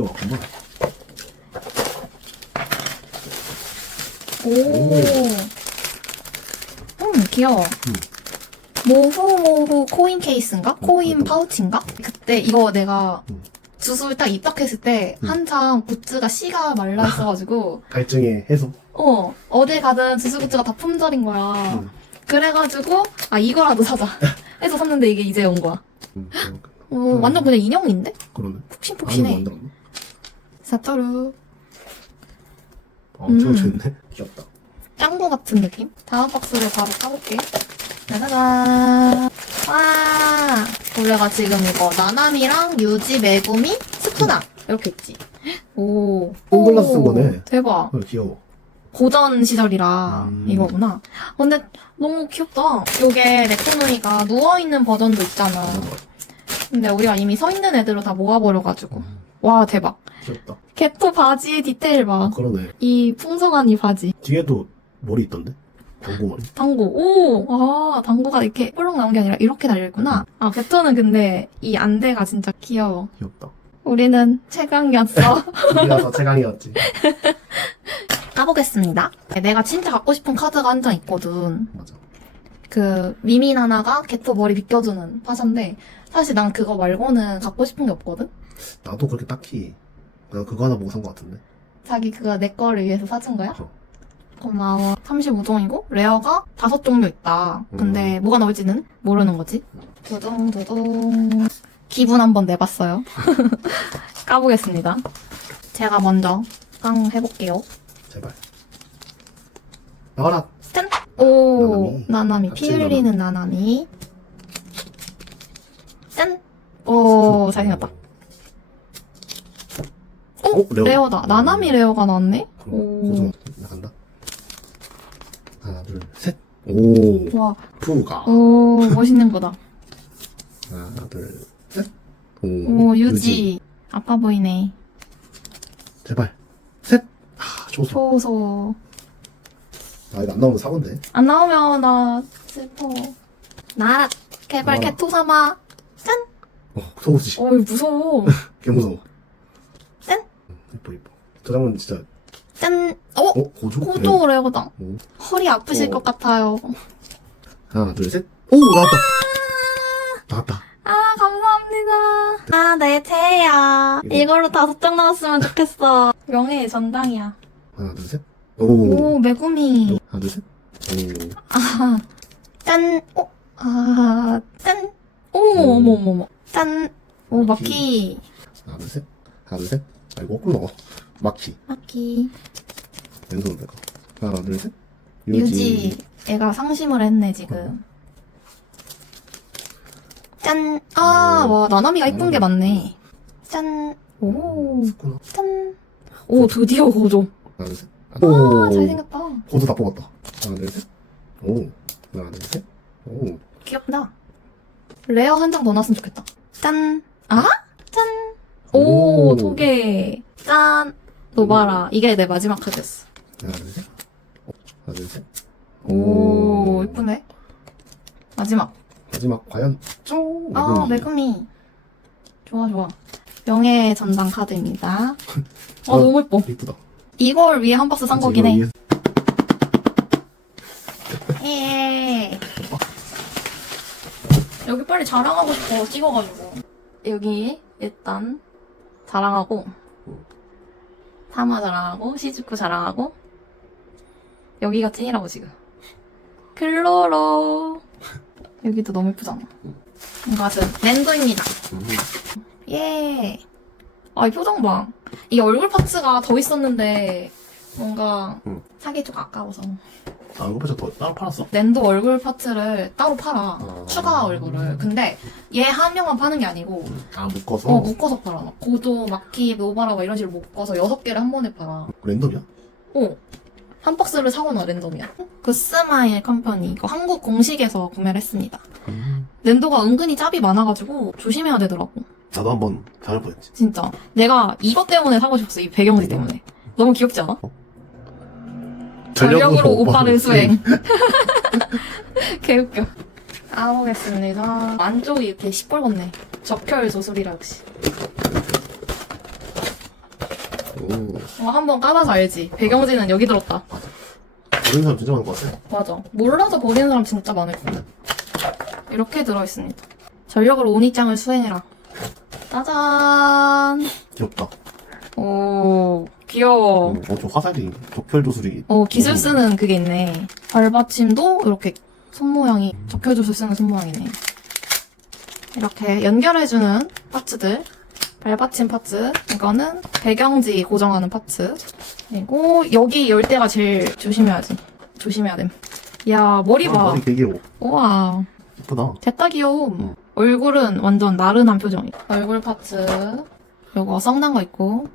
아. 아, 드디어 왔구나. 오. 음, 귀여워. 모후 모후 코인 케이스인가? 코인 어떤 거? 파우치인가? 그때 이거 내가 음. 주술 딱 입덕했을 때 음. 한창 굿즈가 씨가 말라 있어가지고 갈증의 해소. 어 어디 가든 주술 굿즈가 다 품절인 거야. 음. 그래가지고 아 이거라도 사자 해서 샀는데 이게 이제 온 거야. 음, 음, 어, 음. 완전 그냥 인형인데? 그러네. 푹신푹신해. 사토루 아, 음. 저거 좋네. 귀엽다. 짱구 같은 느낌? 다음 박스를 바로 까볼게. 짜자잔. 와. 원래가 지금 이거 나나미랑 유지, 메구미, 스프나 이렇게 있지. 오. 선글라스 오, 쓴 거네. 대박. 어, 귀여워. 고전 시절이라 음. 이거구나. 근데 너무 귀엽다. 요게 레코노이가 누워있는 버전도 있잖아. 근데 우리가 이미 서 있는 애들로 다 모아버려가지고. 음, 와, 대박. 귀엽다. 개토 바지의 디테일 봐. 아, 그러네. 이 풍성한 이 바지. 뒤에도 머리 있던데? 당구 머리. 당구. 오! 아, 당구가 이렇게 뽀록 나온 게 아니라 이렇게 달려있구나. 아, 베토는 근데 이 안대가 진짜 귀여워. 귀엽다. 우리는 최강이었어. 우리가 최강이었지. 까보겠습니다. 내가 진짜 갖고 싶은 카드가 한 장 있거든. 맞아. 그, 미민 하나가 개토 머리 비껴주는 화사인데, 사실 난 그거 말고는 갖고 싶은 게 없거든? 나도 그렇게 딱히 난 그거 하나 보고 산 것 같은데. 자기 그거 내 거를 위해서 사준 거야? 어. 고마워. 35종이고, 레어가 다섯 종류 있다. 근데 뭐가 나올지는 모르는 거지. 두둥, 두둥. 기분 한번 내봤어요. 까보겠습니다. 제가 먼저 깡 해볼게요. 제발. 나와라. 짠! 오, 나나미. 나나미. 피 갑자기 흘리는 나나미. 짠! 오, 잘생겼다. 오, 어, 레어. 레어 다. 나나미 레어가 나왔네? 그럼 오. 고정 나간다. 하나, 둘, 셋. 오. 와, 푸가. 오, 멋있는 거다. 하나, 둘, 셋. 오. 오, 유지. 아파 보이네. 제발. 셋. 아, 좋소. 초소. 아, 이거 안 나오면 사건데. 안 나오면 나 슬퍼. 나라 개발 나와라. 개토사마. 짠! 어, 소우지. 어이, 무서워. 개 무서워. 짠! 이뻐, 이뻐. 저 장면 진짜, 짠! 어? 어? 고조? 코도 레어다. 오. 허리 아프실 어. 것 같아요. 하나, 둘, 셋. 오, 나왔다. 나왔다. 아, 감사합니다. 아, 내 태야. 이거. 이걸로 다섯 장 나왔으면 좋겠어. 명예의 전당이야. 하나, 둘, 셋. 오. 오, 메구미. 하나, 둘, 셋. 오. 아, 짠. 오, 아, 짠. 오, 오. 어머, 어머, 어머. 짠. 오, 마키. 하나, 둘, 셋. 하나, 둘, 셋. 아이고, 거꾸로 나와. 마키. 마키. 왼손 내가. 하나, 둘, 셋. 유지. 애가 상심을 했네, 지금. 짠. 아, 오. 와, 나나미가 이쁜 게 음. 많네. 짠. 오, 스쿠나. 짠. 오, 드디어 고조. 하나, 둘, 셋. 아, 잘생겼다. 고도 다 뽑았다. 하나, 둘, 셋. 오. 하나, 둘, 셋. 오. 귀엽다. 레어 한장더 넣었으면 좋겠다. 짠. 아? 짠. 오, 오. 도개. 짠. 노바라. 이게 내 마지막 카드였어. 하나, 둘, 셋. 어, 하나, 둘, 셋. 오, 이쁘네. 마지막. 마지막, 과연, 쫑! 아, 메구미. 좋아, 좋아. 명예 전당 카드입니다. 아, 어. 너무 예뻐. 이쁘다. 이걸 위해 한 박스 산 거긴 해. 예. 여기 빨리 자랑하고 싶어, 찍어가지고. 여기, 일단, 자랑하고, 타마 자랑하고, 시즈쿠 자랑하고, 여기가 찐이라고, 지금. 클로로. 여기도 너무 예쁘잖아. 이것은 랜도입니다. 음. 예. 아, 이 표정 봐. 이 얼굴 파츠가 더 있었는데, 뭔가, 응. 사기 좀 아까워서. 아, 이거 더 따로 팔았어? 랜도 얼굴 파츠를 따로 팔아. 아. 추가 얼굴을. 근데 얘 한 명만 파는 게 아니고 아, 묶어서? 어, 묶어서 팔아. 막 고도, 마키, 노바라고 이런 식으로 묶어서 여섯 개를 한 번에 팔아. 랜덤이야? 어. 한 박스를 사거나 랜덤이야. 그 스마일 컴퍼니 이거 한국 공식에서 구매를 했습니다. 음. 랜도가 은근히 짭이 많아가지고 조심해야 되더라고. 나도 한번 잘할 뻔했지. 진짜. 내가 이것 때문에 사고 싶었어. 이 배경지 때문에. 너무 귀엽지 않아? 전력으로 오빠를 수행. 개웃겨. 까보겠습니다. 안쪽이 이렇게 시뻘겋네. 적혈 조술이라 역시. 오. 어, 한번 까봐서 알지. 배경지는 여기 들었다. 모르는 사람 진짜 많을 것 같아. 맞아. 몰라서 버리는 사람 진짜 많을 거야. 이렇게 들어있습니다. 전력으로 온이짱을 수행해라. 짜잔. 귀엽다. 오, 귀여워. 어, 저 화살이 적혈 조술이. 어, 기술 쓰는 그게 있네. 발받침도 이렇게 손 모양이, 적혀줘서 쓰는 손 모양이네. 이렇게 연결해주는 파츠들. 발받침 파츠. 이거는 배경지 고정하는 파츠. 그리고 여기 열 때가 제일 조심해야지. 조심해야 됨. 야, 머리 아, 봐. 머리 되게 귀여워. 우와. 예쁘다. 됐다 귀여움. 응. 얼굴은 완전 나른한 표정이. 얼굴 파츠. 요거 썩난 거 있고.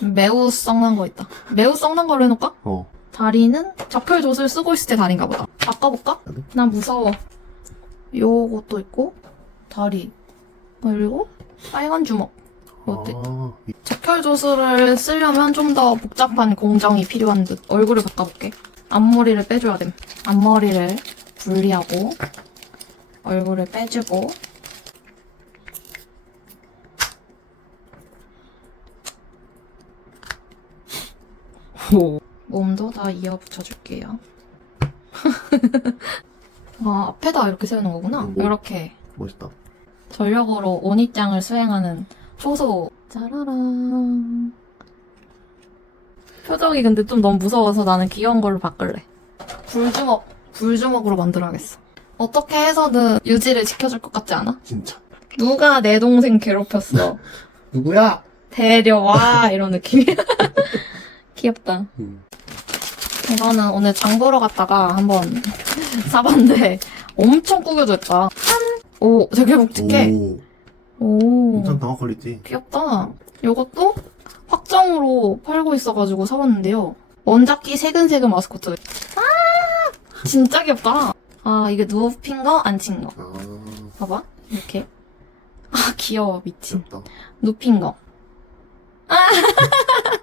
매우 썩난 거 있다. 매우 썩난 걸로 해놓을까? 어. 다리는 적혈 조술 쓰고 있을 때 다리인가 보다. 바꿔볼까? 네. 난 무서워. 요것도 있고, 다리. 그리고 빨간 주먹. 어때? 아, 이- 적혈 조술을 쓰려면 좀 더 복잡한 공정이 필요한 듯. 얼굴을 바꿔볼게. 앞머리를 빼줘야 됨. 앞머리를 분리하고, 얼굴을 빼주고, 몸도 다 이어 붙여줄게요. 아, 앞에다 이렇게 세우는 거구나. 음, 뭐. 이렇게. 멋있다. 전력으로 온입장을 수행하는 초소. 짜라란. 표정이 근데 좀 너무 무서워서 나는 귀여운 걸로 바꿀래. 불주먹, 불주먹으로 만들어야겠어. 어떻게 해서든 유지를 지켜줄 것 같지 않아? 진짜. 누가 내 동생 괴롭혔어. 누구야? 데려와. 이런 느낌. 귀엽다. 음. 이거는 오늘 장 보러 갔다가 한번 사봤는데 엄청 구겨져 있다. 오, 되게 묵직해. 오. 오. 괜찮다, 퀄리티. 귀엽다. 요것도 확정으로 팔고 있어가지고 사봤는데요. 원작기 세근세근 마스코트. 아! 진짜 귀엽다. 아, 이게 누워 핀 거, 앉힌 거. 아, 봐봐. 이렇게. 아, 귀여워, 미친. 귀엽다. 눕힌 거.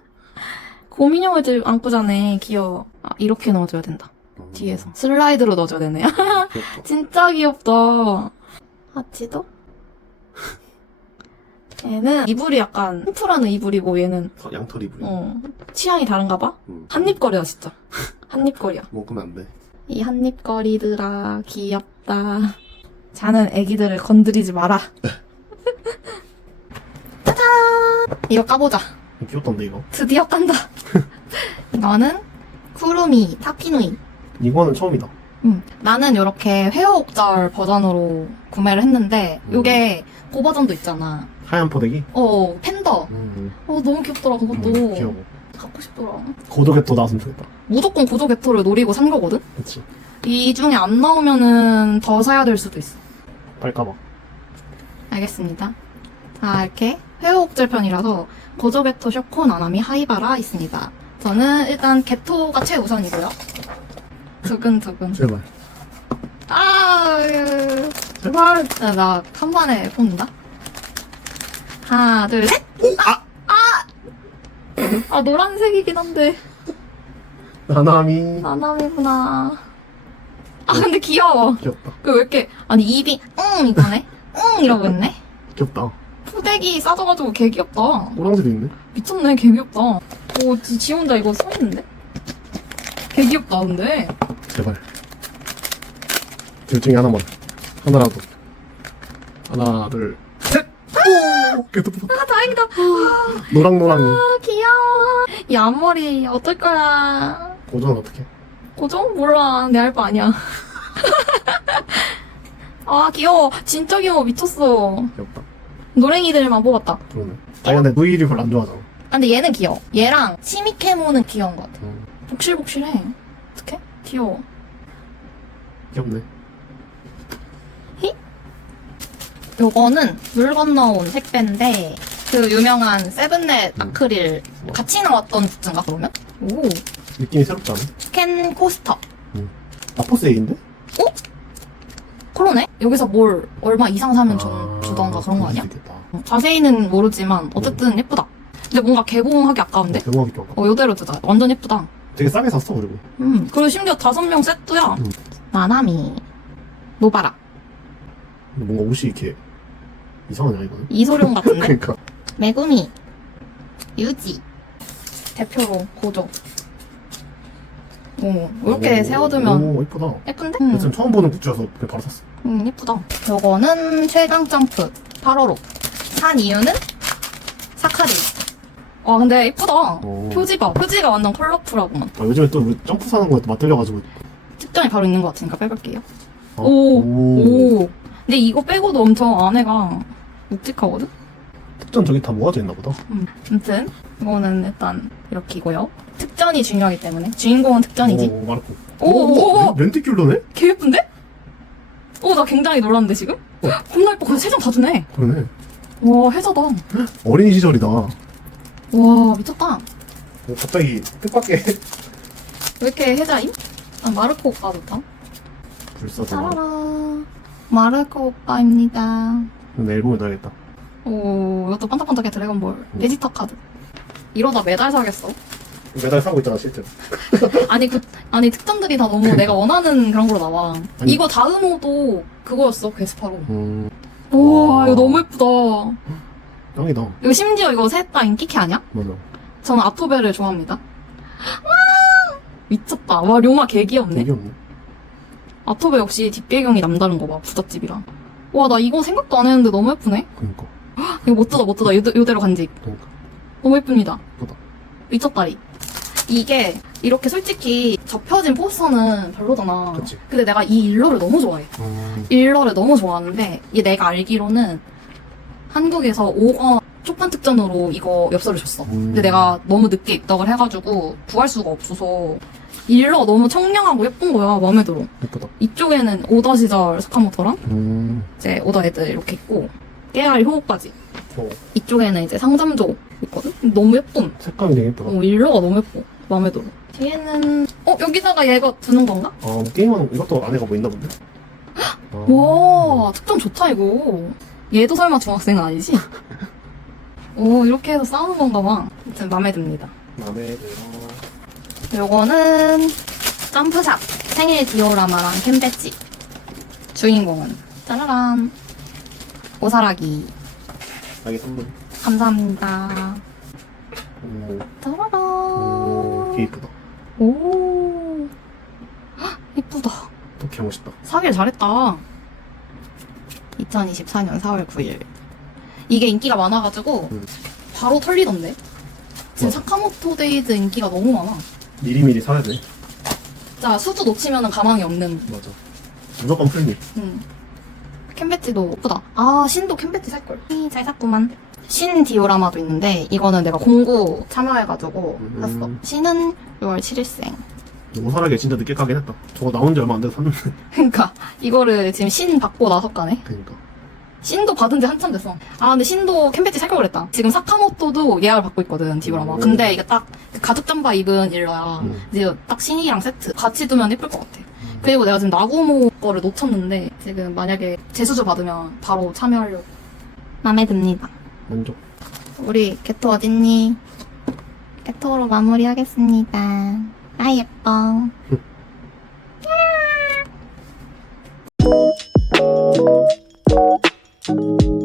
아! 고민형 애들 안고 자네. 귀여워. 아, 이렇게 넣어줘야 된다. 어, 뒤에서. 슬라이드로 넣어줘야 되네. 귀엽다. 진짜 귀엽다. 하치도? 얘는 이불이 약간 심플하는 이불이고 얘는 서- 양털이 부려. 어 취향이 다른가 봐. 음. 한입거리야 진짜. 한입거리야. 먹으면 안 돼. 이 한입거리들아 귀엽다. 자는 애기들을 건드리지 마라. 짜잔! 이거 까보자. 귀엽던데, 이거. 드디어 깐다. 이거는 쿠루미 타키누이. 이거는 처음이다. 음, 나는 이렇게 회오옥절 버전으로 구매를 했는데 이게 그 버전도 있잖아. 하얀 포대기? 어 팬더. 음. 어 너무 귀엽더라 그것도. 음, 귀여워. 갖고 싶더라. 고독에 또 나왔으면 좋겠다. 무조건 고조 개토를 노리고 산 거거든. 그치. 이 중에 안 나오면은 더 사야 될 수도 있어. 빨까봐. 알겠습니다. 자 이렇게 회오옥절 편이라서 고조 개토 쇼코 나나미 하이바라 있습니다. 저는 일단 개토가 최우선이고요. 두근두근. 제발. 아, 제발! 자, 나한 번에 뽑는다. 하나, 둘, 셋! 오! 아! 아, 노란색이긴 한데. 나나미. 나남이구나. 아, 근데 귀여워. 귀엽다. 그 왜 이렇게, 아니, 입이, 응, 이거네? 응, 이러고 있네? 귀엽다. 푸대기 싸져가지고 개 귀엽다. 오랑지도 있네. 미쳤네, 개 귀엽다. 오, 지, 지 혼자 이거 서 있는데? 개 귀엽다, 근데. 제발. 둘 중에 하나만. 하나라도. 하나, 둘, 셋! 오! 그래도. 아, 다행이다. 노랑노랑이. 아, 귀여워. 이 앞머리, 어떨 거야. 고정은 어떻게? 고정? 몰라. 내 알 바 아니야. 아, 귀여워. 진짜 귀여워. 미쳤어. 귀엽다. 노랭이들만 뽑았다. 그러네. 아니, 근데 누이를 별로 안 좋아하잖아. 아, 근데 얘는 귀여워. 얘랑 치미케모는 귀여운 것 같아. 음, 복실복실해. 어떡해? 귀여워. 귀엽네. 요거는 물 건너온 택배인데, 그 유명한 세븐넷 음. 아크릴 같이 나왔던 굿즈인가, 그러면? 오. 느낌이 새롭지 않아? 캔 코스터. 라포스 얘기인데? 그러네? 여기서 뭘 얼마 이상 사면 전, 아, 주던가 그런 거 아니야? 그럴 수도 있겠다. 어, 자세히는 모르지만 어쨌든 예쁘다. 근데 뭔가 개봉하기 아까운데? 대박이 좀 아까. 어, 요대로 주자. 완전 예쁘다. 되게 싸게 샀어, 그리고. 음, 그리고 심지어 다섯 명 세트야. 음. 나나미. 노바라. 근데 뭔가 옷이 이렇게 이상하냐, 이거는? 이소룡 같은데? 그니까. 메구미, 유지, 대표로 고조. 오, 이렇게 오, 세워두면 오, 이쁘다. 예쁜데? 나 지금 처음 보는 굿즈여서 그냥 바로 샀어. 음, 예쁘다. 요거는 최강 점프 8호로. 산 이유는 사카린. 와, 근데 예쁘다. 오. 표지가, 표지가 완전 컬러풀하구만. 아, 요즘에 또 점프 사는 거에 또 맞들려가지고. 특전이 바로 있는 것 같으니까 빼볼게요. 어? 오, 오. 오. 근데 이거 빼고도 엄청 안에가 묵직하거든? 특전 저기 다 모아져 있나 보다. 음. 아무튼, 이거는 일단 이렇게고요. 특전이 중요하기 때문에. 주인공은 특전이지. 오, 마르코. 오, 오, 오. 렌티큘러네? 개 예쁜데? 오, 나 굉장히 놀랐는데, 지금? 어. 겁나 예뻐. 근데 세장 다 주네. 그러네. 와. 와, 어린 시절이다. 어, 미쳤다. 갑자기 뜻밖의 왜 이렇게 해자임? 아, 마르코 오빠부터. 불사조. 짜라라. 마르코 오빠입니다. 내 앨범에 넣어야겠다. 오, 이것도 반짝반짝해 드래곤볼. 베지터 카드. 이러다 메달 사겠어. 메달 사고 있잖아, 실제 로. 아니, 그, 아니, 특전들이 다 너무 내가 원하는 그런 거로 나와. 아니. 이거 다음 호도 그거였어, 베스파로. 음, 우와, 와. 이거 너무 예쁘다. 짱이다. 이거 심지어 이거 셋다 인기캐 아니야? 맞아. 저는 아토베를 좋아합니다. 와! 미쳤다. 와, 료마 개 귀엽네. 되게 없네. 아토베 역시 뒷배경이 남다른 거 봐, 부잣집이랑. 와, 나 이거 생각도 안 했는데 너무 예쁘네? 그니까. 이거 못 뜯어, 못 뜯어. 요, 요대로 간직. 그니까. 너무 예쁩니다. 예쁘다. 미쳤다리. 이게 이렇게 솔직히 접혀진 포스터는 별로잖아. 그치. 근데 내가 이 일러를 너무 좋아해. 음, 일러를 너무 좋아하는데 이게 내가 알기로는 한국에서 5권 초판 특전으로 이거 엽서를 줬어. 음. 근데 내가 너무 늦게 입덕을 해가지고 구할 수가 없어서 일러가 너무 청량하고 예쁜 거야. 마음에 들어. 예쁘다. 이쪽에는 오더 시절 사카모토랑 음, 이제 오더 애들 이렇게 있고 깨알 효까지. 어, 이쪽에는 이제 상점조 있거든? 너무 예쁨. 색감이 되게 예쁘다. 어, 일러가 너무 예뻐. 마음에 들어. 뒤에는, 어, 여기다가 얘가 두는 건가? 아, 뭐 게임하는, 이것도 안에가 뭐 있나 본데? 아, 와, 특전 좋다, 이거. 얘도 설마 중학생은 아니지? 오, 이렇게 해서 싸우는 건가 봐. 아무튼 마음에 듭니다. 마음에 들어. 요거는 점프샵 생일 디오라마랑 캔배지. 주인공은 짜라란. 오사라기. 자기 선물. 감사합니다. 오, 짜라란. 오, 개 이쁘다. 오. 헉, 이쁘다. 또 개 멋있다. 사길 잘했다. 2024년 4월 9일. 이게 인기가 많아가지고 음. 바로 털리던데. 지금 맞아. 사카모토 데이즈 인기가 너무 많아. 미리미리 사야 돼. 자, 수도 놓치면 가망이 없는. 맞아. 무조건 풀리. 음. 캔배지도 예쁘다. 아, 신도 캔배지 살걸. 이, 잘 샀구만. 신 디오라마도 있는데 이거는 내가 공구 참여해가지고 음. 샀어. 신은 6월 7일생. 오사라게 진짜 늦게 까긴 했다. 저거 나온 지 얼마 안 돼서 샀는데. 그러니까 이거를 지금 신 받고 나서 가네. 그니까. 신도 받은 지 한참 됐어. 아, 근데 신도 캠배지 살걸 그랬다. 지금 사카모토도 예약을 받고 있거든, 디오라마. 음. 근데 이게 딱그 가죽 잠바 입은 일러야. 음. 이제 딱 신이랑 세트. 같이 두면 예쁠 것 같아. 그리고 내가 지금 나구모 거를 놓쳤는데, 지금 만약에 재수주 받으면 바로 참여하려고. 마음에 듭니다. 만족. 우리 개토 어딨니? 개토로 마무리하겠습니다. 아 예뻐. 야!